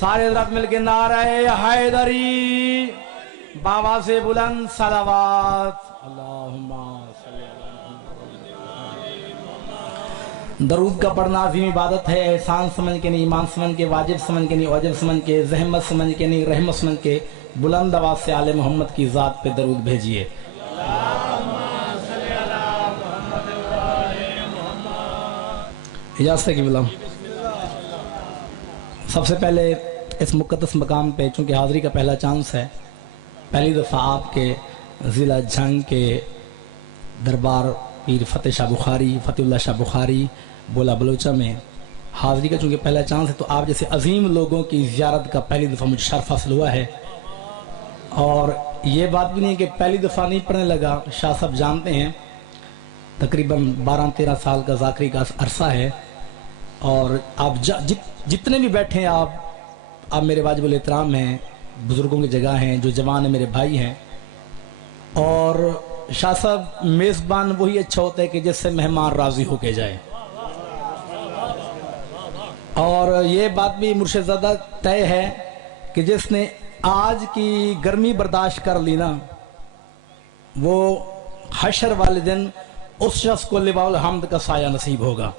सारे हजरत मिलके नारे हैदरी बाबा से बुलंद सलावत अल्लाहुम्मा सल्ली अला मुहम्मद। दरूद का पढ़ना अज़ीम इबादत है। एहसान समझ के नहीं, ईमान समझ के, वाजिब समझ के नहीं, वाजिब समझ के, ज़हमत समझ के नहीं, रहमत समझ के बुलंद आवाज़ से आले मोहम्मद की ज़ात पे दरूद भेजिए। इजाज़त है कि बुलाऊं। सबसे पहले इस मुक़द्दस मकाम पे चूँकि हाज़री का पहला चांस है, पहली दफ़ा आपके ज़िला झंग के दरबार पीर फ़तेह शाह बुखारी, फ़तेहुल्लाह शाह बुखारी बोला बलोचा में हाज़री का चूँकि पहला चांस है, तो आप जैसे अजीम लोगों की ज़ियारत का पहली दफ़ा मुझे शर्फ हासिल हुआ है। और ये बात भी नहीं कि पहली दफ़ा नहीं पढ़ने लगा। शाह साहब जानते हैं तकरीबन 12-13 साल का ज़ाकरी का अरसा है। और आप जितने भी बैठे हैं आप मेरे वाजिबुल एहतराम हैं, बुज़ुर्गों की जगह हैं, जो जवान हैं मेरे भाई हैं। और शाह साहब मेज़बान वही अच्छा होता है कि जिससे मेहमान राज़ी होके जाए। और ये बात भी मुर्शिदादा तय है कि जिसने आज की गर्मी बर्दाश्त कर ली ना, वो हशर वाले दिन उस शख्स को लिवाउल हम्द का साया नसीब होगा।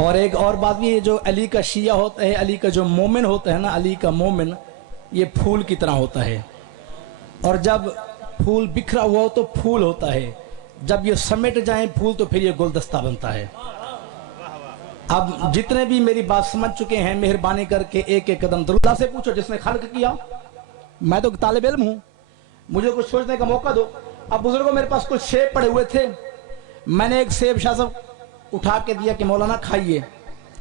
और एक और बात भी है, जो अली का शिया होता है, अली का जो मोमिन होता है ना, अली का मोमिन ये फूल की तरह होता है। और जब फूल बिखरा हुआ हो तो फूल होता है, जब ये समेट जाए फूल तो फिर ये गुलदस्ता बनता है। अब जितने भी मेरी बात समझ चुके हैं, मेहरबानी करके एक एक कदम अल्लाह से पूछो जिसने खल्क किया। मैं तो तालिब इल्म हूं, मुझे कुछ सोचने का मौका दो। अब बुजुर्गों मेरे पास कुछ सेब पड़े हुए थे, मैंने एक सेब शाह साहब उठा के दिया कि मौलाना खाइए,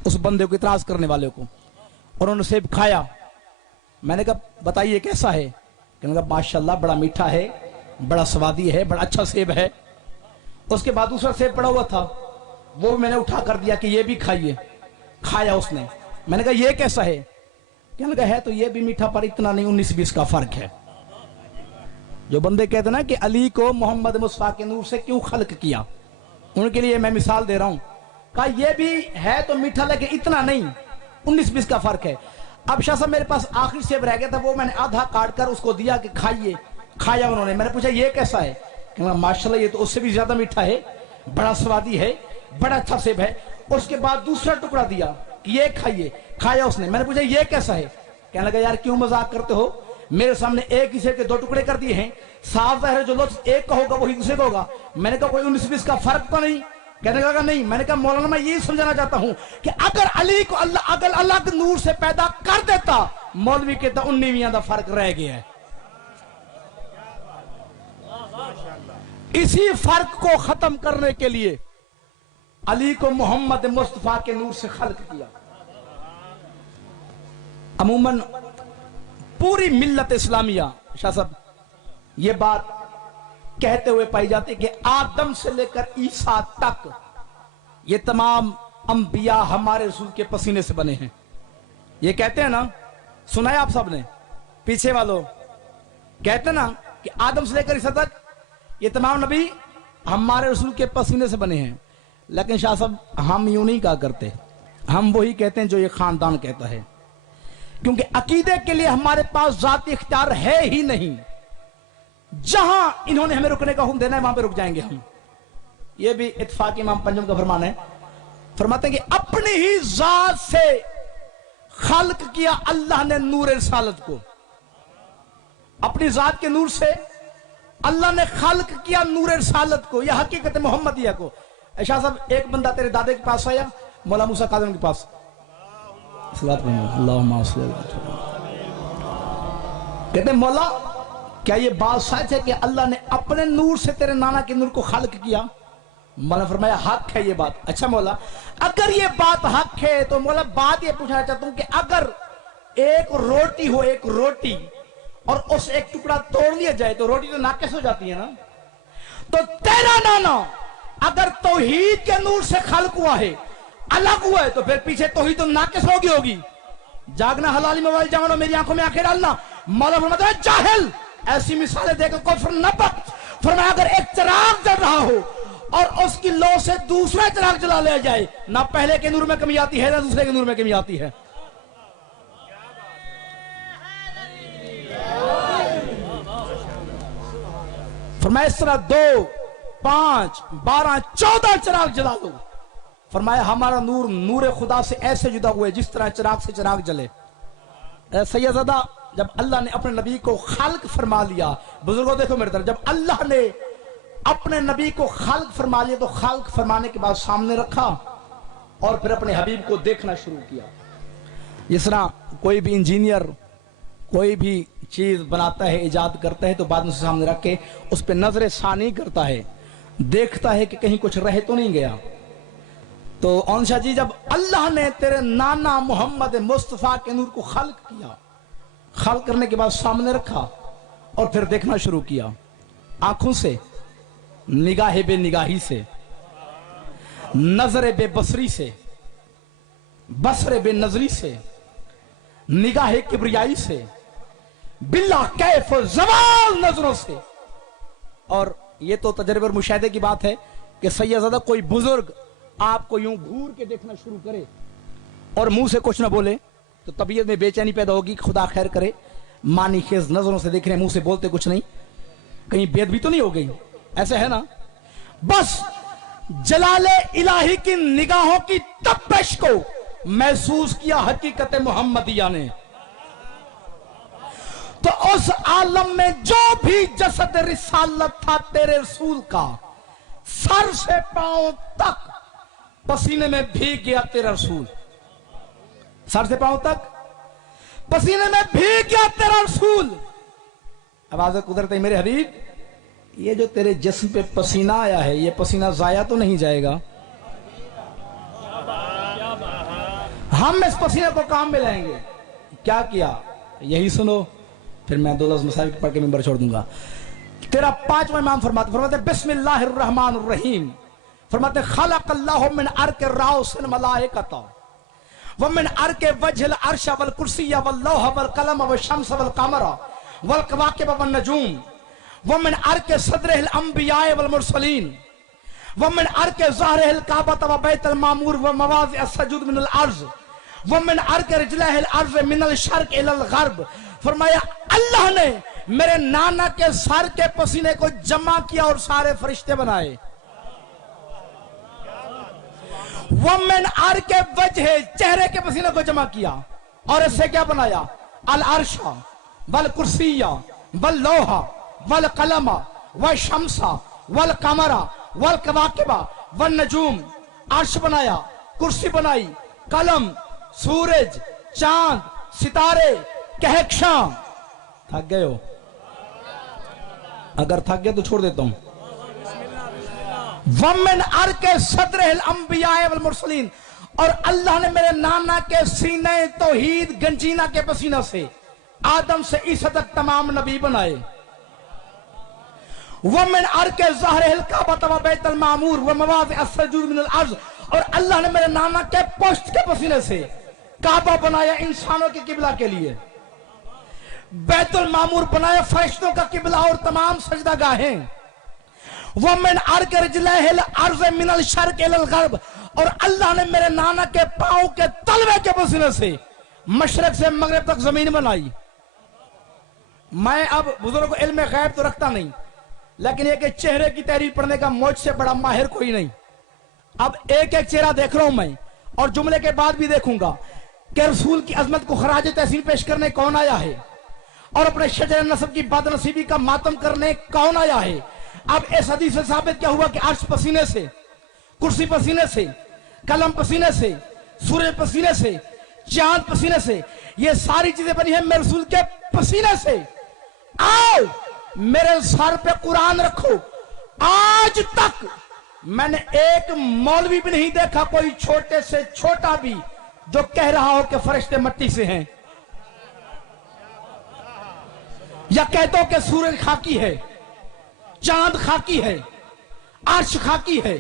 उस बंदे को इतराज करने वाले को। और उन्होंने सेब खाया। मैंने कहा बताइए कैसा है? कहने लगा माशाल्लाह बड़ा मीठा है, बड़ा स्वादी है, बड़ा अच्छा सेब है। उसके बाद दूसरा सेब पड़ा हुआ था, वो मैंने उठा कर दिया कि ये भी खाइए। खाया उसने। मैंने कहा ये कैसा है? कहने लगा है तो ये भी मीठा पर इतना नहीं, 19-20 का फर्क है। जो बंदे कहते ना कि अली को मोहम्मद मुस्तफा के नूर से क्यों खल्क किया, उनके लिए मैं मिसाल दे रहा हूं। कहा ये भी है तो मीठा लेकिन इतना नहीं, 19-20 का फर्क है। अब शाह साहब मेरे पास आखिरी सेब रह गया था, वो मैंने आधा काट कर उसको दिया कि खाइए। खाया उन्होंने। मैंने पूछा ये कैसा है? कहना माशाल्लाह ये तो उससे भी ज्यादा मीठा है, बड़ा स्वादी है, बड़ा अच्छा सेब है। उसके बाद दूसरा टुकड़ा दिया कि ये खाइए। खाया उसने। मैंने पूछा ये कैसा है? कहने लगा यार क्यों मजाक करते हो, मेरे सामने एक ही सेब के 2 टुकड़े कर दिए हैं, साफ है जो लफ्ज एक का होगा वही दूसरे का होगा। मैंने कहा कोई 19-20 का फर्क तो नहीं? कहने लगा नहीं। मैंने कहा मौलाना मैं यही समझाना चाहता हूं कि अगर अली को अल्लाह के नूर से पैदा कर देता, मौलवी कहता 19 का फर्क रह गया है। इसी फर्क को खत्म करने के लिए अली को मोहम्मद मुस्तफा के नूर से खल्क किया। अमूमन पूरी मिल्लत इस्लामिया शाह साहब ये बात कहते हुए पाई जाती कि आदम से लेकर ईसा तक ये तमाम अंबिया हमारे रसूल के पसीने से बने हैं। ये कहते हैं ना, सुना है आप सबने, पीछे वालों कहते हैं ना कि आदम से लेकर ईसा तक ये तमाम नबी हमारे रसूल के पसीने से बने हैं। लेकिन शाह साहब हम यूं नहीं कहा करते, हम वही कहते हैं जो ये खानदान कहता है। क्योंकि अकीदे के लिए हमारे पास जाती इख्तियार है ही नहीं। जहां इन्होंने हमें रुकने का हुक्म देना है वहां पे रुक जाएंगे हम। ये भी इत्तेफाक इमाम पंजम का फरमान है। फरमाते हैं कि अपनी ही जात से खल्क किया अल्लाह ने नूर रिसालत को। अपनी जात के नूर से अल्लाह ने खल्क किया नूर रिसालत को, यह हकीकत मोहम्मदिया को। शाह साहब एक बंदा तेरे दादे के पास आया, मौला मूसा कादिम के पास, कहते मौला क्या ये बात सच है कि अल्लाह ने अपने नूर से तेरे नाना के नूर को खल्क किया? मौला फरमाया हक है ये बात। अच्छा मौला अगर ये बात हक है तो मौला बात ये पूछना चाहता हूं कि अगर एक रोटी हो, एक रोटी, और उस एक टुकड़ा तोड़ लिया जाए तो रोटी तो नाकिस हो जाती है ना। तो तेरा नाना अगर तौहीद के नूर से खल्क हुआ है, अलग हुआ है, तो फिर पीछे तौहीद तो नाकिस होगी। जागना हलाली मोबाइल जानो, मेरी आंखों में आंखें डालना। मौला फरमाता है जाहिल, ऐसी मिसालें देकर कुफ्र न पक। फरमाया अगर एक चिराग जल रहा हो اور اس کی لو سے دوسرا چراغ جلا لیا جائے، نہ پہلے کے نور میں کمی آتی ہے نہ دوسرے کے نور میں کمی آتی ہے۔ فرمایا اس طرح 2 5 12 14 چراغ جلا دو۔ فرمایا ہمارا نور نور خدا سے ایسے جدا ہوئے جس طرح چراغ سے چراغ جلے۔ سیدزادہ جب اللہ نے اپنے نبی کو خالق فرما لیا، بزرگوں دیکھو میرے طرف، جب اللہ نے اپنے نبی کو خالق فرما لیا تو خالق فرمانے کے بعد سامنے رکھا اور پھر اپنے حبیب کو دیکھنا شروع کیا۔ جس طرح کوئی بھی انجینئر کوئی بھی چیز بناتا ہے، ایجاد کرتا ہے تو بعد میں سامنے رکھ کے اس پہ نظر ثانی کرتا ہے، دیکھتا ہے کہ کہیں کچھ رہ تو نہیں گیا۔ تو اون شاہ جی، جب اللہ نے تیرے نانا محمد مصطفیٰ کے نور کو خلق کیا، خلق کرنے کے بعد سامنے رکھا اور پھر دیکھنا شروع کیا، آنکھوں سے، نگاہ بے نگاہی سے، نظر بے بصری سے، بصر بے نظری سے، نگاہ کبریائی سے، بلا کیف زوال نظروں سے۔ اور یہ تو تجربے اور مشاہدے کی بات ہے کہ سیدزادہ کوئی بزرگ آپ کو یوں گھور کے دیکھنا شروع کرے اور منہ سے کچھ نہ بولے تو طبیعت میں بے چینی پیدا ہوگی، خدا خیر کرے، مانی خیز نظروں سے دیکھ رہے ہیں، منہ سے بولتے کچھ نہیں، کہیں بے ادبی تو نہیں ہو گئی، ایسے ہے نا؟ بس جلال الہی کی نگاہوں کی تپش کو محسوس کیا حقیقت محمدیہ نے۔ تو اس عالم میں جو بھی جسد رسالت تھا تیرے رسول کا، سر سے پاؤں تک پسینے میں بھیگ گیا تیرا رسول، سر سے پاؤں تک پسینے میں بھیگ گیا تیرا رسول۔ آواز قدرت ہے میرے حبیب، یہ جو تیرے جسم پہ پسینہ آیا ہے یہ پسینہ ضائع تو نہیں جائے گا؟ ہم اس پسینے کو کام میں لائیں گے۔ کیا کیا یہی سنو، پھر میں 2 لفظ مسائل پڑھ کے ممبر چھوڑ دوں گا۔ تیرا 5واں امام فرماتے بسم اللہ الرحمن الرحیم، فرماتے خلق اللہ من عرق الراس الملائکۃ ومن عرق وجه العرش والکرسی واللوح والقلم والشمس والقمر والکواکب والنجوم ومن عرق صدرہ الانبیاء والمرسلین ومن عرق ظہرہ الکعبۃ وبیت المعمور ومواضع السجود من الارض ومن عرق رجلہ الارض من الشرق الى الغرب۔ فرمایا اللہ نے میرے نانا کے سر کے پسینے کو جمع کیا اور سارے فرشتے بنائے۔ ومن عرق وجہ، چہرے کے پسینے کو جمع کیا اور اس سے کیا بنایا؟ العرش والکرسی واللوح والقلم والشمس والقمر والکواکب والنجوم۔ عرش بنایا، کرسی بنائی، قلم، سورج، چاند، ستارے، کہکشاں۔ تھک گئے ہو؟ اگر تھک گئے تو چھوڑ دیتا ہوں۔ ومن عرق صدرہ الانبیاء والمرسلین، اور اللہ نے میرے نانا کے سینے توحید گنجینا کے پسینہ سے آدم سے عیسیٰ تک تمام نبی بنائے۔ ومن عرق ظہرہ الکعبۃ وبیت المعمور ومواضع السجود من الارض، اور اللہ نے میرے نانا کے پشت کے پسینے سے کعبہ بنایا انسانوں کے قبلہ کے لیے، بیت المعمور بنایا فرشتوں کا قبلہ اور تمام سجدہ گاہیں۔ ومن عرق رجلہ الارض من الشرق الى الغرب، اور اللہ نے میرے نانا کے پاؤں کے تلوے کے پسینے سے مشرق سے مغرب تک زمین بنائی۔ میں اب بزرگوں علم غیب تو رکھتا نہیں، لیکن یہ کہ چہرے کی تحریر پڑھنے کا مجھ سے بڑا ماہر کوئی نہیں۔ اب ایک ایک چہرہ دیکھ رہا ہوں میں، اور جملے کے بعد بھی دیکھوں گا کہ رسول کی عظمت کو خراج تحسین پیش کرنے کون آیا ہے، اور اپنے شجر نسب کی بد نصیبی کا ماتم کرنے کون آیا ہے۔ اب اس حدیث سے ثابت کیا ہوا کہ عرش پسینے سے، کرسی پسینے سے، قلم پسینے سے، سورج پسینے سے، چاند پسینے سے، یہ ساری چیزیں بنی ہیں میرے رسول کے پسینے سے۔ آؤ میرے سر پہ قرآن رکھو، آج تک میں نے ایک مولوی بھی نہیں دیکھا، کوئی چھوٹے سے چھوٹا بھی، جو کہہ رہا ہو کہ فرشتے مٹی سے ہیں، یا کہتا ہو کہ سورج خاکی ہے، چاند خاکی ہے، عرش خاکی ہے،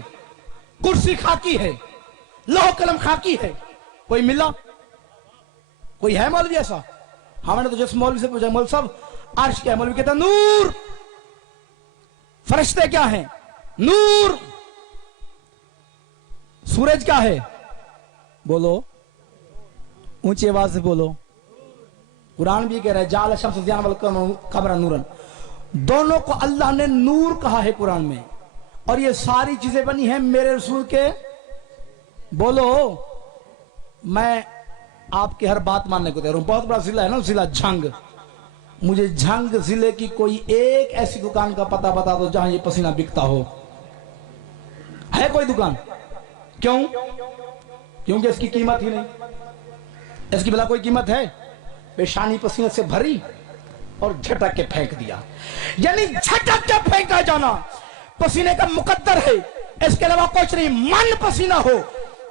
کرسی خاکی ہے، لوح قلم خاکی ہے۔ کوئی ملا؟ کوئی ہے مولوی ایسا؟ ہم نے تو جس مولوی سے پوچھا، مولوی صاحب عرش کیا ہے؟ مولوی کہتا نور۔ فرشتے کیا ہیں؟ نور۔ सूरज क्या है? बोलो, ऊंची आवाज से बोलो। कुरान भी कह रहा है जाल शम्स ज़ियान वल कमर नूरन। दोनों को अल्लाह ने नूर कहा है कुरान में, और ये सारी चीजें बनी हैं मेरे रसूल के। बोलो, मैं आपकी हर बात मानने को तैयार हूं। बहुत बड़ा जिला है ना, जिला झंग। मुझे झंग जिले की कोई एक ऐसी दुकान का पता बता दो जहां ये पसीना बिकता हो। है कोई दुकान? क्यों? क्योंकि इसकी कीमत ही नहीं। इसकी भला कोई कीमत है? पेशानी पसीने से भरी और झटक के फेंक दिया। यानी झटक के फेंका जाना पसीने का मुकद्दर है, इसके अलावा कुछ नहीं। मन पसीना हो,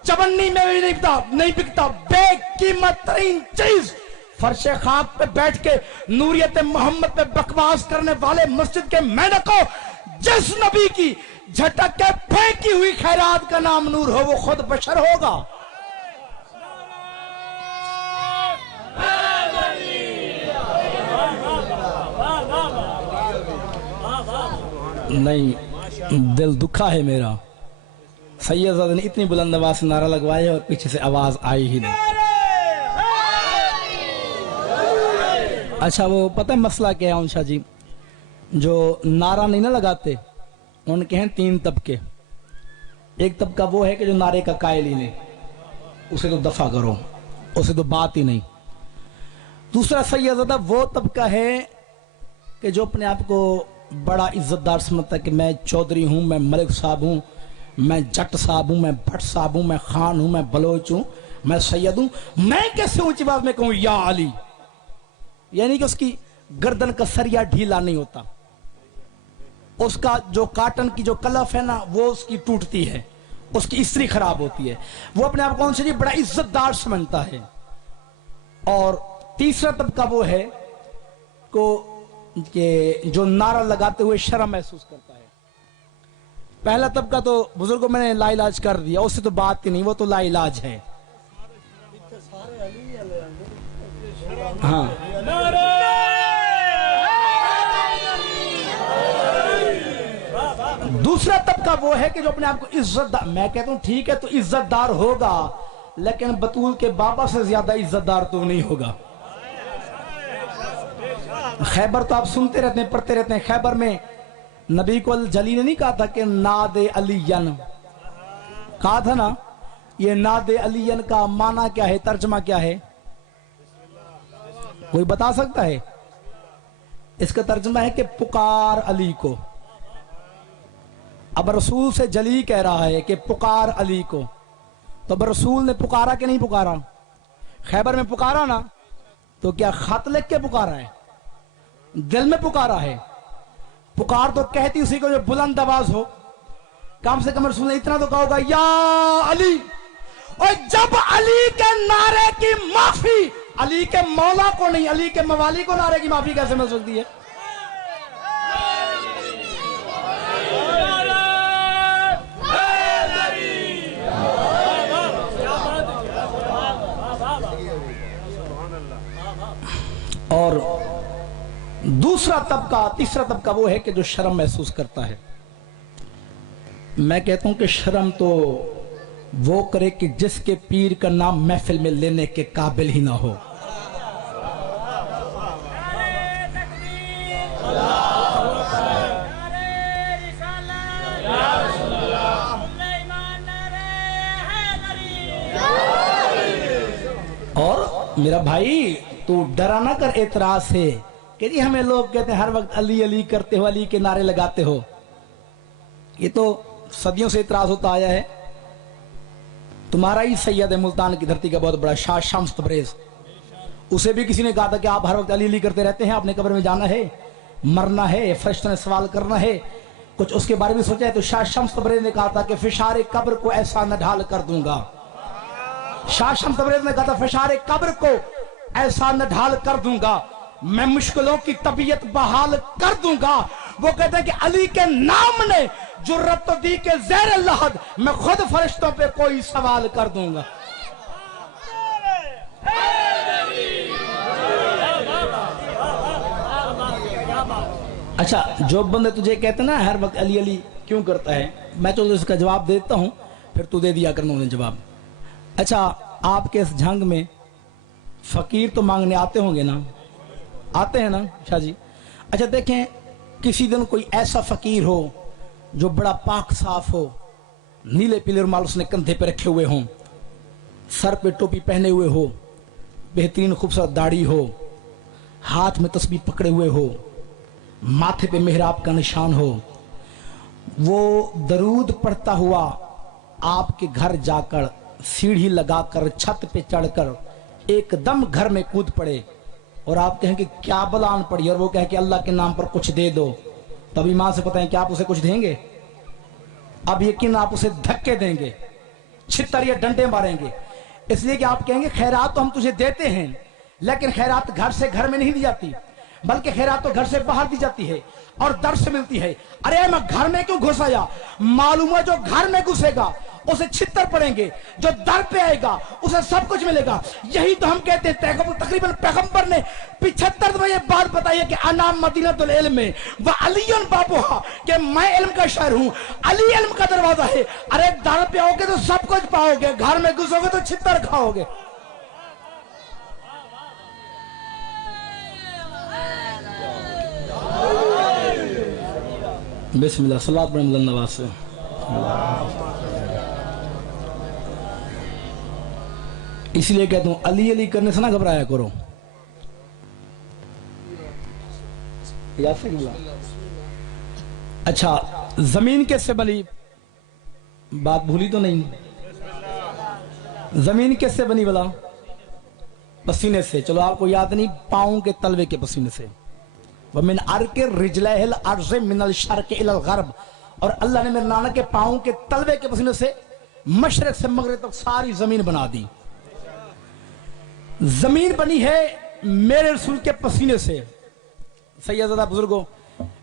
चवन्नी में भी नहीं बिकता। बेकीमत तरीन चीज फर्शे खाक पे बैठ के नूरियत मोहम्मद पे बकवास करने वाले मस्जिद के मेंढकों, जिस नबी की झटक के फेंकी हुई खैरात का नाम नूर हो, वो खुद बशर होगा। नहीं, दिल दुखा है मेरा। सैयदजादे ने इतनी बुलंद आवाज से नारा लगवाया और पीछे से आवाज आई ही नहीं। अच्छा, वो पता है मसला क्या है शाह जी? जो नारा नहीं ना लगाते, उनके हैं तीन तबके। एक तबका वो है कि जो नारे का कायल ही नहीं, उसे तो दफा करो, उसे तो बात ही नहीं। दूसरा सैयदजादा वो तबका है कि जो अपने आप को बड़ा इज्जतदार समझता है कि मैं चौधरी हूं, मैं मलिक साहब हूं, मैं जट साहब हूं, मैं भट्ट साहब हूं, मैं खान हूं, मैं बलोच हूं, मैं सैयद हूं। मैं कैसे ऊंची आवाज में कहूं या अली? यानी कि उसकी गर्दन का सरिया ढीला नहीं होता, उसका जो काटन की जो कलफ है ना, वो उसकी टूटती है, उसकी इस्त्री खराब होती है। वो अपने आप कौन से बड़ा इज्जतदार समझता है। और तीसरा तबका वो है को कि जो नारा लगाते हुए शर्म महसूस करता है। पहला तबका तो बुजुर्गों मैंने लाइलाज कर दिया, उससे तो बात ही नहीं, वो तो लाइलाज है। हाँ, दूसरा तबका वो है कि जो अपने आप को इज्जतदार, मैं कहता हूं ठीक है तो इज्जतदार होगा, लेकिन बतूल के बाबा से ज्यादा इज्जतदार तो नहीं होगा। खैबर तो आप सुनते रहते हैं, पढ़ते रहते हैं। खैबर में नबी को जली ने नहीं कहा था कि नादे अलीयन, कहा था ना। ये नादे अलीयन का माना क्या है, तर्जमा क्या है? कोई बता सकता है? इसका तर्जमा है कि पुकार अली को। अब रसूल से जली कह रहा है कि पुकार अली को, तो अब रसूल ने पुकारा कि नहीं पुकारा? खैबर में पुकारा ना, तो क्या खत लिख के पुकारा है? दिल में पुकारा है। पुकार तो कहती उसी को जो बुलंद आवाज हो। कम से कम रसूल ने इतना तो कहा होगा या अली। और जब अली के नारे की माफी, अली के मौला को नहीं, अली के मवाली को नारे की माफी कैसे मिल सकती है? और दूसरा तबका, तीसरा तबका वो है कि जो शर्म महसूस करता है। मैं कहता हूं कि शर्म तो वो करे कि जिसके पीर का नाम महफिल में लेने के काबिल ही ना हो। और मेरा भाई, तू डरा ना कर एतराज से कि जी हमें लोग कहते हैं हर वक्त अली अली करते हो, अली के नारे लगाते हो। ये तो सदियों से इतराज होता आया है। तुम्हारा ही सैयद है मुल्तान की धरती का बहुत बड़ा शाह शम्स तबरेज, उसे भी किसी ने कहा था कि आप हर वक्त अली अली करते रहते हैं, आपने कब्र में जाना है, मरना है, फरिश्तों ने सवाल करना है, कुछ उसके बारे में सोचा है। तो शाह शम्स तबरेज ने कहा था कि फिशारे कब्र को ऐसा न ढाल कर दूंगा। शाह शम्स तबरेज ने कहा था फिशारे कब्र को ऐसा न ढाल कर दूंगा, मैं मुश्किलों की तबीयत बहाल कर दूंगा। वो कहते हैं कि अली के नाम ने जुर्रत तो दी के ज़ेर लहद, मैं खुद फरिश्तों पे कोई सवाल कर दूंगा। अच्छा, जो बंदे तुझे कहते ना हर वक्त अली अली क्यों करता है, मैं तो इसका जवाब देता हूं, फिर तू दे दिया कर, उन्होंने जवाब। अच्छा, आपके इस झंग में फकीर तो मांगने आते होंगे ना? आते हैं ना शाह जी? अच्छा देखें, किसी दिन कोई ऐसा फकीर हो जो बड़ा पाक साफ हो, नीले पीले रुमाल उसने कंधे पे रखे हुए हों, सर पे टोपी पहने हुए हो, बेहतरीन खूबसूरत दाढ़ी हो, हाथ में तस्बीह पकड़े हुए हो, माथे पे मेहराब का निशान हो, वो दरूद पढ़ता हुआ आपके घर जाकर सीढ़ी लगाकर छत पे चढ़कर एकदम घर में कूद पड़े और आप कहें कि क्या बलान पड़ी, और वो कहे कि अल्लाह के नाम पर कुछ दे दो, तब ईमान से पता है कि आप उसे कुछ देंगे? अब यकीन आप उसे धक्के देंगे, छितर या डंडे मारेंगे, इसलिए कि आप कहेंगे खैरात तो हम तुझे देते हैं, लेकिन खैरात घर से घर में नहीं दी जाती, बल्कि खैरात तो घर से बाहर दी जाती है और दर से मिलती है। अरे मैं घर में क्यों घुस आया? मालूम है जो घर में घुसेगा उसे छितर पड़ेंगे, जो दर पे आएगा उसे सब कुछ मिलेगा। यही तो हम कहते हैं, तकरीबन पैगंबर ने 75 में ये बात बताई है कि अनाम मदीनतुल इल्म में व अलीयुन बाबुहा, कि मैं इल्म का शहर हूं, अली इल्म का दरवाजा है। अरे दर पे आओगे तो सब कुछ पाओगे, घर में घुसोगे तो छितर खाओगे। बिस्मिल्लाह, सलात बड़े नवाज से। इसलिए कहता हूं अली अली करने से ना घबराया करो। अच्छा, जमीन किससे बनी? बात भूली तो नहीं? जमीन किससे बनी बोला? पसीने से। चलो आपको याद नहीं, पांव के तलवे के पसीने से। वमिन अर्के रिजलहिल अर्ज़ मिनल शर्क़ इलल ग़र्ब, और अल्लाह ने मेरे नाना के पांव के तलवे के पसीने से मशरक से मगरिब तक सारी जमीन बना दी। जमीन बनी है मेरे रसूल के पसीने से। सैयदज़ादा बुजुर्गों,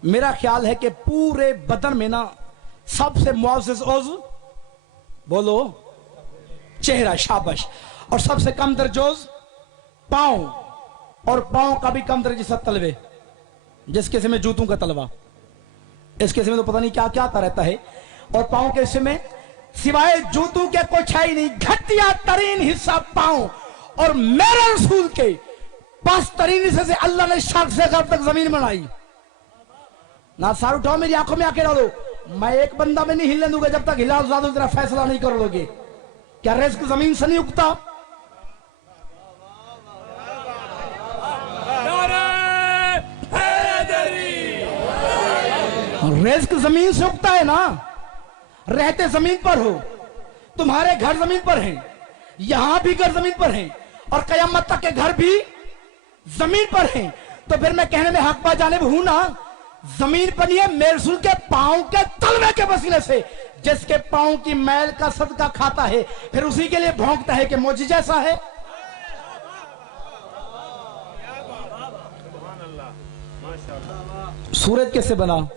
मेरा ख्याल है कि पूरे बदन में ना सबसे मुअज़्ज़ज़ उज़्व बोलो चेहरा, शाबाश, और सबसे कम दर्जोज पांव, और पांव का भी कम दर्जे से तलवे, जिस किस्म में जूतों का तलवा, इस किस्म में तो पता नहीं क्या क्या आता रहता है, और पांव के हिस्से में सिवाय जूतों के कुछ है ही नहीं। घटिया तरीन हिस्सा पांव, और मेरे रसूल के पास तरीन हिस्से से अल्लाह ने शर्क़ से ग़र्ब तक जमीन बनाई। ना सार उठाओ, मेरी आंखों में आके डालो, मैं एक बंदा में नहीं हिलने दूंगा जब तक हिला तेरा फैसला नहीं कर लोगे। क्या रिज़्क़ जमीन से नहीं उगता? रिज़्क़ जमीन से उगता है ना। रहते जमीन पर हो, तुम्हारे घर जमीन पर हैं, यहां भी घर जमीन पर हैं, और कयामत तक के घर भी जमीन पर हैं। तो फिर मैं कहने में हक पा जाने हूं ना, जमीन बनी है मेरे रसूल के पांव के तलवे के वसीले से। जिसके पांव की मैल का सदका खाता है, फिर उसी के लिए भौंकता है कि मुझ जैसा है। सूरज कैसे बना?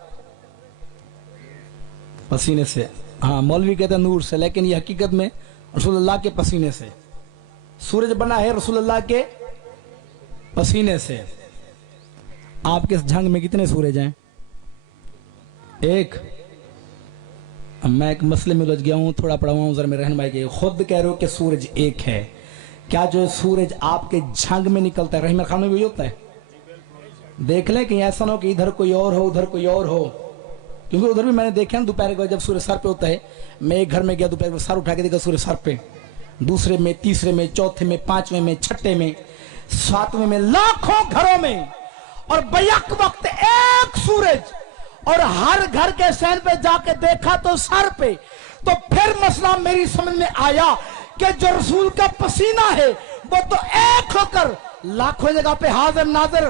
पसीने से। हाँ, मौलवी कहते हैं नूर से, लेकिन ये हकीकत में रसूलुल्लाह के पसीने से। सूरज बना है रसूलुल्लाह के पसीने से। आपके इस झंग में कितने सूरज हैं? एक। मैं एक मसले में उलझ गया हूं, थोड़ा पढ़ा हुआ हूं, जरा मेरे रहनुमाई के। खुद कह रहे हो कि सूरज एक है, क्या जो सूरज आपके झंग में निकलता है रहीम खान में वही होता है? देख लें कहीं ऐसा ना हो कि इधर कोई और हो उधर कोई और हो, क्योंकि उधर भी मैंने देखा ना दोपहर को जब सूर्य सर पे होता है। मैं एक घर में गया, दोपहर को सर उठा के देखा सूर्य सर पे, दूसरे में, तीसरे में, चौथे में, पांचवें में, छठे में, सातवें में, लाखों घरों में, और बैक वक्त एक सूरज, और हर घर के सैन पे जाके देखा तो सर पे। तो फिर मसला मेरी समझ में आया कि जो रसूल का पसीना है वो तो एक होकर लाखों जगह पे हाजिर नाजिर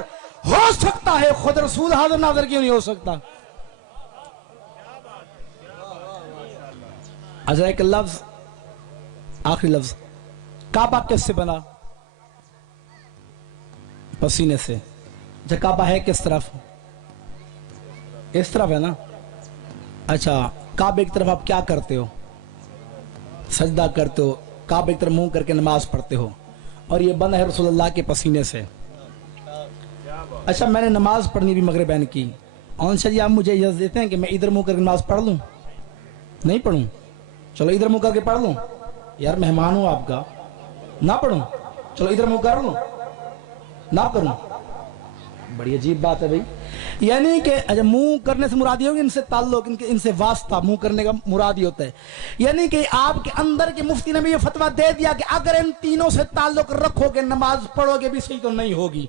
हो सकता है, खुद रसूल हाजिर नाजिर क्यों नहीं हो सकता? अच्छा, एक लफ्ज, आखिरी लफ्ज, काबा किससे बना? पसीने से। अच्छा, काबा है किस तरफ? इस तरफ है ना। अच्छा, काबे की तरफ आप क्या करते हो? सजदा करते हो, काबे की तरफ मुंह करके नमाज पढ़ते हो, और ये बना है रसूलुल्लाह के पसीने से। अच्छा, मैंने नमाज पढ़नी भी मगरिबैन की, और जी आप मुझे इजाजत देते हैं कि मैं इधर मुंह करके नमाज पढ़ लूं? नहीं पढ़ूं? चलो इधर मुंह करके पढ़ लूं, यार मेहमान हूं आपका, ना पढ़ूं? चलो इधर मुंह कर लूं, ना करूं? बड़ी अजीब बात है भाई। यानी कि अच्छा, मुंह करने से मुराद ये होगी इनसे ताल्लुक, इनसे वास्ता, मुंह करने का मुराद ही होता है। यानी कि आपके अंदर के मुफ्ती ने भी ये फतवा दे दिया कि अगर इन तीनों से ताल्लुक रखोगे, नमाज पढ़ोगे भी सही तो नहीं होगी।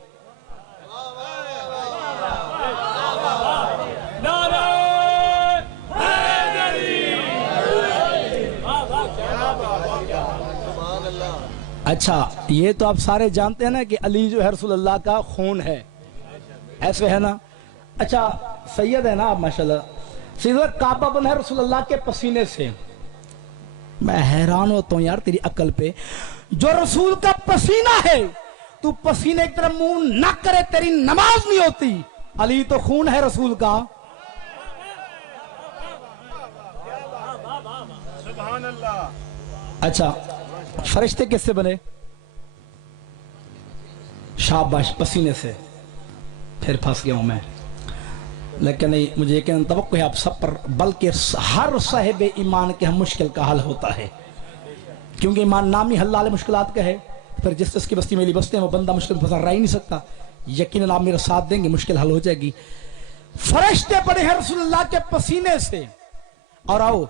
अच्छा, ये तो आप सारे जानते हैं ना कि अली जो है रसूलुल्लाह का खून है, ऐसे है ना? अच्छा, सैयद है ना आप माशाल्लाह, सीधा काबा बन है रसूलुल्लाह के पसीने से। मैं हैरान होता हूँ यार तेरी अकल पे, जो रसूल का पसीना है, तू पसीने की तरफ मुंह न करे तेरी नमाज नहीं होती। अली तो खून है रसूल का। सुभान अल्लाह। अच्छा, फरिश्ते किससे बने? शाबाश, पसीने से। फिर फंस गया हूं मैं, लेकिन नहीं, मुझे यकीन तवक्को है आप सब पर, बल्कि हर साहिब ईमान के हम मुश्किल का हल होता है, क्योंकि ईमान नाम ही हल्लाल मुश्किलात का है। फिर जिस जिसकी बस्ती मेरी बस्ती है वो बंदा मुश्किल में फंसा रह ही नहीं सकता। यकीनन आप मेरा साथ देंगे, मुश्किल हल हो जाएगी। फरिश्ते बने हैं रसूलुल्लाह के पसीने से। और आओ,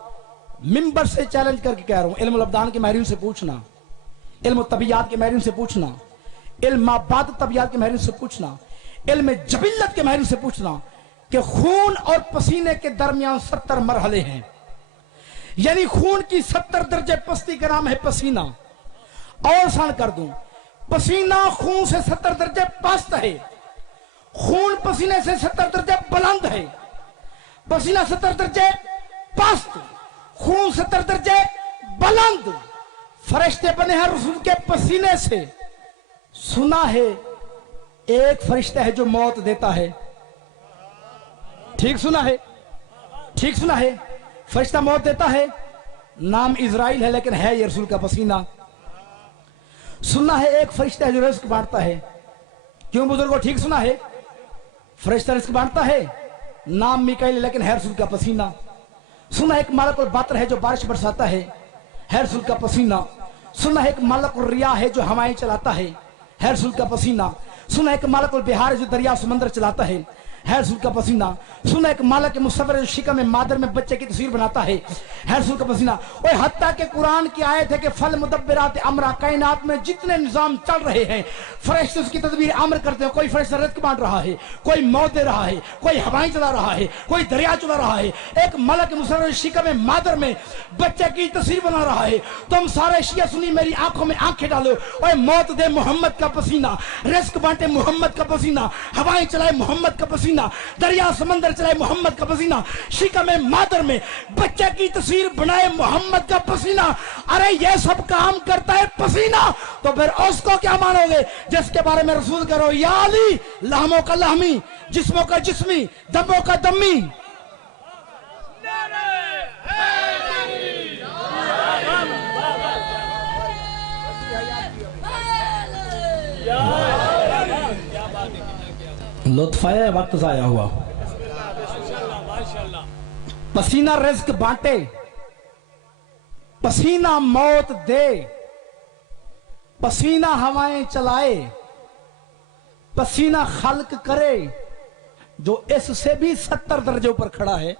मिंबर से चैलेंज करके कह रहा हूं, इल्म अब्दान के माहिरीन से पूछना, इल्म तबियात के माहिरीन से पूछना, इल्म माबाद तबियात के माहिरीन से पूछना, इल्म जबिल्लत के माहिरीन से पूछना कि खून और पसीने के दरमियान 70 मरहले हैं। यानी खून की 70 दर्जे पस्ती का नाम है पसीना। और आसान कर दूं, पसीना खून से 70 दर्जे पस्त है, खून पसीने से 70 दर्जे बुलंद है। पसीना 70 दर्जे पस्त, खून 70 दर्जे बुलंद। फरिश्ते बने हैं रसूल के पसीने से। सुना है एक फरिश्ता है जो मौत देता है। ठीक सुना है, ठीक सुना है, फरिश्ता मौत देता है। नाम इजराइल है, लेकिन है ये रसूल का पसीना। सुना है एक फरिश्ता है जो रिस्क बांटता है। क्यों बुजुर्गों, ठीक सुना है, फरिश्ता रिस्क बांटता है। नाम मिकाइल, लेकिन है रसूल का पसीना। सुना है एक मालकुल बातर है जो बारिश बरसाता है रसूल का पसीना। सुना है एक मालकुल रिया है जो हवाएं चलाता है रसूल का पसीना। सुना है एक मालकुल बिहार जो दरिया समंदर चलाता है रसूल का पसीना। सुना एक मालक मुसव्विर जो शिका में मादर में बच्चे की तस्वीर बनाता है रसूल का पसीना। और हत्ता के कुरान की आयत है कि फल मुदब्बिरात अमरा, कायनात में जितने निजाम चल रहे हैं फरिश्ते उसकी तदबीर अमर करते हैं। कोई फरिश्ता रिज़्क़ बांट रहा है, कोई मौत दे रहा है, कोई हवाएं चला रहा है, कोई दरिया चला रहा है। एक मालक मुसव्विर शिका में मादर में बच्चे की तस्वीर बना रहा है। तुम सारे शिया सुनी मेरी आंखों में आंखें डालो, और मौत दे मोहम्मद का पसीना, रिज़्क़ बांटे मोहम्मद का पसीना, हवाएं चलाए मोहम्मद का पसीना, दरिया समंदर चलाए मोहम्मद का पसीना, शिका में मादर में बच्चे की तस्वीर बनाए मोहम्मद का पसीना। अरे ये सब काम करता है पसीना, तो फिर उसको क्या मानोगे जिसके बारे में रसूल करो या अली लहमों का लहमी, जिस्मों का जिस्मी, दमों का दमी। लुत्फ आया, वक्त जाया हुआ। पसीना रिज़्क़ बांटे, पसीना मौत दे, पसीना हवाएं चलाए, पसीना खल्क करे। जो इससे भी 70 दर्जों पर खड़ा है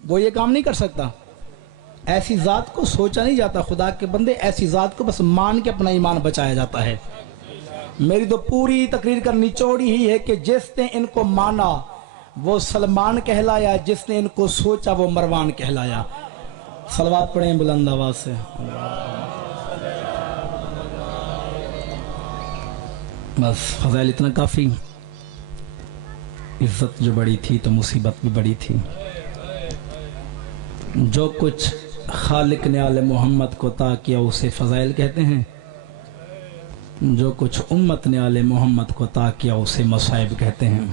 वो ये काम नहीं कर सकता। ऐसी जात को सोचा नहीं जाता, खुदा के बंदे, ऐसी जात को बस मान के अपना ईमान बचाया जाता है। मेरी तो पूरी तकरीर का निचोड़ ही है कि जिसने इनको माना वो सलमान कहलाया, जिसने इनको सोचा वो मरवान कहलाया। सलवात पढ़ें बुलंद आवाज से। बस फज़ाइल इतना काफी। इज्जत जो बड़ी थी तो मुसीबत भी बड़ी थी। जो कुछ खालिक ने आले मोहम्मद को अता किया उसे फज़ाइल कहते हैं, जो कुछ उम्मत ने आले मोहम्मद को अता किया उसे मसाइब कहते हैं।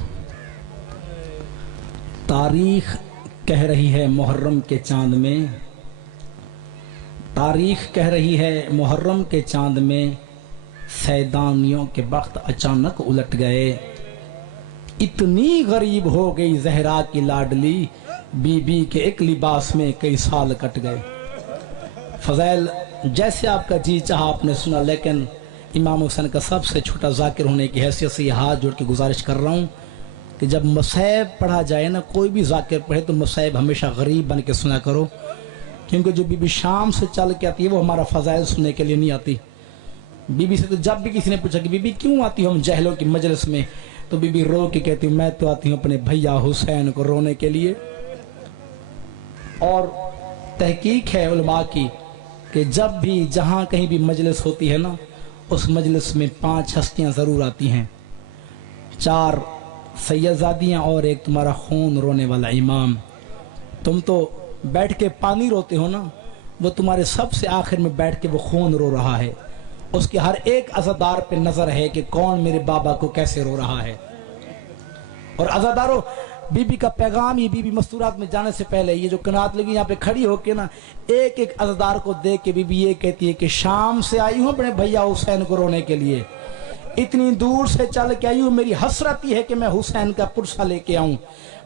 तारीख कह रही है मुहर्रम के चांद में, तारीख कह रही है मुहर्रम के चांद में, सैदानियों के वक्त अचानक उलट गए। इतनी गरीब हो गई जहरा की लाडली, बीबी के एक लिबास में कई साल कट गए। फजैल, जैसे आपका जी चाहा आपने सुना, लेकिन इमाम हुसैन का सबसे छोटा जाकिर होने की हैसियत से हाथ जोड़ के गुजारिश कर रहा हूँ कि जब मसैब पढ़ा जाए ना, कोई भी जाकिर पढ़े तो मसैब हमेशा गरीब बन के सुना करो, क्योंकि जो बीबी शाम से चल के आती है वो हमारा फजाइल सुनने के लिए नहीं आती। बीबी से तो जब भी किसी ने पूछा कि बीबी क्यों आती हो हम जहलों की मजलिस में, तो बीबी रो के कहती मैं तो आती हूँ अपने भैया हुसैन को रोने के लिए। और तहकीक है उलमा की कि जब भी जहाँ कहीं भी मजलिस होती है ना, उस मजलिस में 5 हस्तियाँ ज़रूर आती हैं, 4 सैयदजादियाँ और एक तुम्हारा खून रोने वाला इमाम। तुम तो बैठ के पानी रोते हो ना, वो तुम्हारे सबसे आखिर में बैठ के वो खून रो रहा है। उसके हर एक अज़ादार पे नजर है कि कौन मेरे बाबा को कैसे रो रहा है। और अज़ादारों, बीबी का पैगाम, ये बीबी मस्तूरात में जाने से पहले ये जो कनात लगी यहाँ पे खड़ी होके ना, एक एक अज़ादार को देख के बीबी ये कहती है कि शाम से आई हूँ अपने भैया हुसैन को रोने के लिए, इतनी दूर से चल के आई हूँ, मेरी हसरत ही है कि मैं हुसैन का पुरसा लेके आऊँ,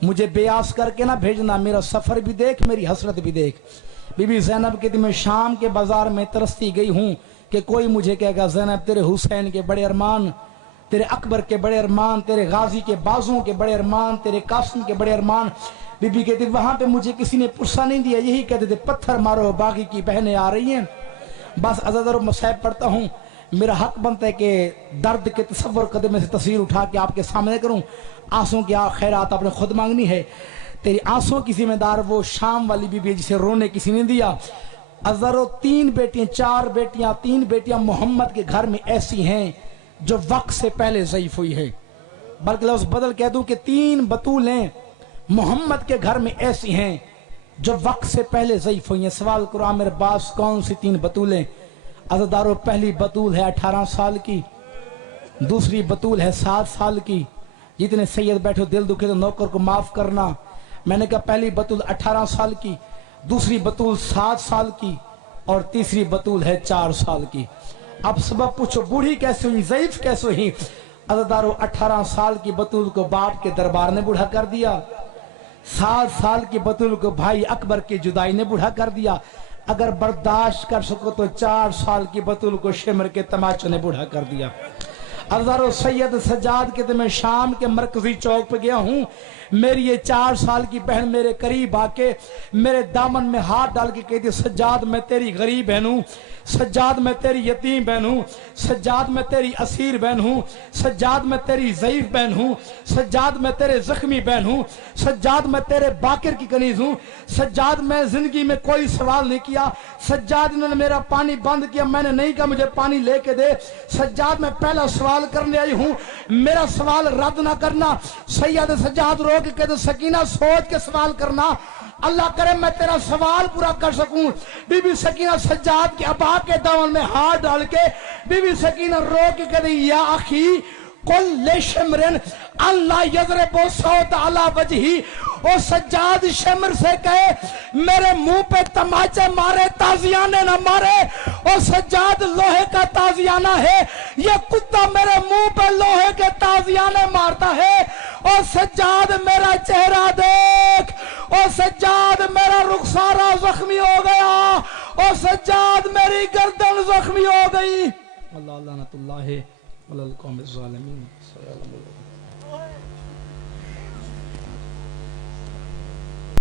मुझे बेआस करके ना भेजना, मेरा सफर भी देख, मेरी हसरत भी देख। बीबी ज़ैनब कहती मैं शाम के बाजार में तरसती गई हूँ कि कोई मुझे कहेगा ज़ैनब तेरे हुसैन के बड़े अरमान, तेरे अकबर के बड़े अरमान, तेरे गाजी के बाजुओं के बड़े अरमान, तेरे कासिम के बड़े अरमान। बीबी कहती वहां पे मुझे किसी ने पुरसा नहीं दिया, यही कहते थे पत्थर मारो बागी की बहनें आ रही हैं। बस अज़ादारों मसैब पढ़ता हूँ, मेरा हक बनता है कि दर्द के तसव्वुर कदम से तस्वीर उठा के आपके सामने करूँ। आंसुओं की खैरात आपने खुद मांगनी है, तेरी आंसुओं की जिम्मेदार वो शाम वाली बीबी जिसे रोने किसी ने दिया। अज़ादारों 3 बेटियां 4 बेटियां 3 बेटियां मोहम्मद के घर में ऐसी हैं जो वक्त से पहले ज़ईफ हुई है, बल्कि लफ्ज़ बदल कह दूं कि 3 बतूलें मोहम्मद के घर में ऐसी हैं जो वक्त से पहले ज़ईफ हुई हैं। सवाल करो आमिर बास कौन सी 3 बतूलें? अज़ादारों, पहली बतूल है 18 साल की, दूसरी बतूल है 7 साल की। जितने सैयद बैठो दिल दुखे तो नौकर को माफ करना। मैंने कहा पहली बतूल 18 साल की, दूसरी बतूल 7 साल की और तीसरी बतूल है 4 साल की। अब सबब पूछो बूढ़ी कैसे हुई, ज़ईफ कैसे हुई? अज़ादारों, 18 साल की बतूल को बाप के दरबार ने बूढ़ा कर दिया, 7 साल की बतूल को भाई अकबर की जुदाई ने बूढ़ा कर दिया। अगर बर्दाश्त कर सको तो 4 साल की बतूल को शिमर के तमाचों ने बूढ़ा कर दिया। अज़ादारों, सैयद सज्जाद के मैं शाम के मरकजी चौक पे गया हूँ, मेरी ये 4 साल की बहन मेरे करीब आके मेरे दामन में हाथ डाल के कहती सज्जाद मैं तेरी गरीब बहन हूँ, सज्जाद मैं तेरी यतीम बहन हूँ, सज्जाद मैं तेरी असीर बहन हूँ, सज्जाद मैं तेरी ज़ईफ बहन हूँ, सज्जाद मैं तेरे जख्मी बहन हूँ, सज्जाद मैं तेरे बाकिर की कनीज हूँ, सज्जाद मैं जिंदगी में कोई सवाल नहीं किया, सज्जाद इन्होंने मेरा पानी बंद किया, मैंने नहीं कहा मुझे पानी लेके दे, सज्जाद मैं पहला सवाल करने आई हूँ, मेरा सवाल रद्द ना करना। सैयद सज्जाद रो के कहते सकीना सोच के सवाल करना, अल्लाह करे मैं तेरा सवाल पूरा कर सकूं। बीबी सकीना सज्जाद के अबा के दामन में हाथ डाल के बीबी सकीना रो के कहती या अखी कुल ले शिमरन अल्लाह यज़रिबु सौत अला वजही। ओ सज्जाद शिमर से कहे मेरे मुंह पे तमाचे मारे ताजियाने ना मारे। ओ सज्जाद लोहे का ताजियाना है, ये कुत्ता मेरे मुंह पे लोहे के ताजियाने मारता है। ओ सज्जाद मेरा चेहरा देख, ओ सज्जाद मेरा रुखसारा जख्मी हो गया, ओ सज्जाद मेरी गर्दन जख्मी हो गई। अल्लाह लानतुल्लाह अलल कौमिज़ ज़ालिमीन।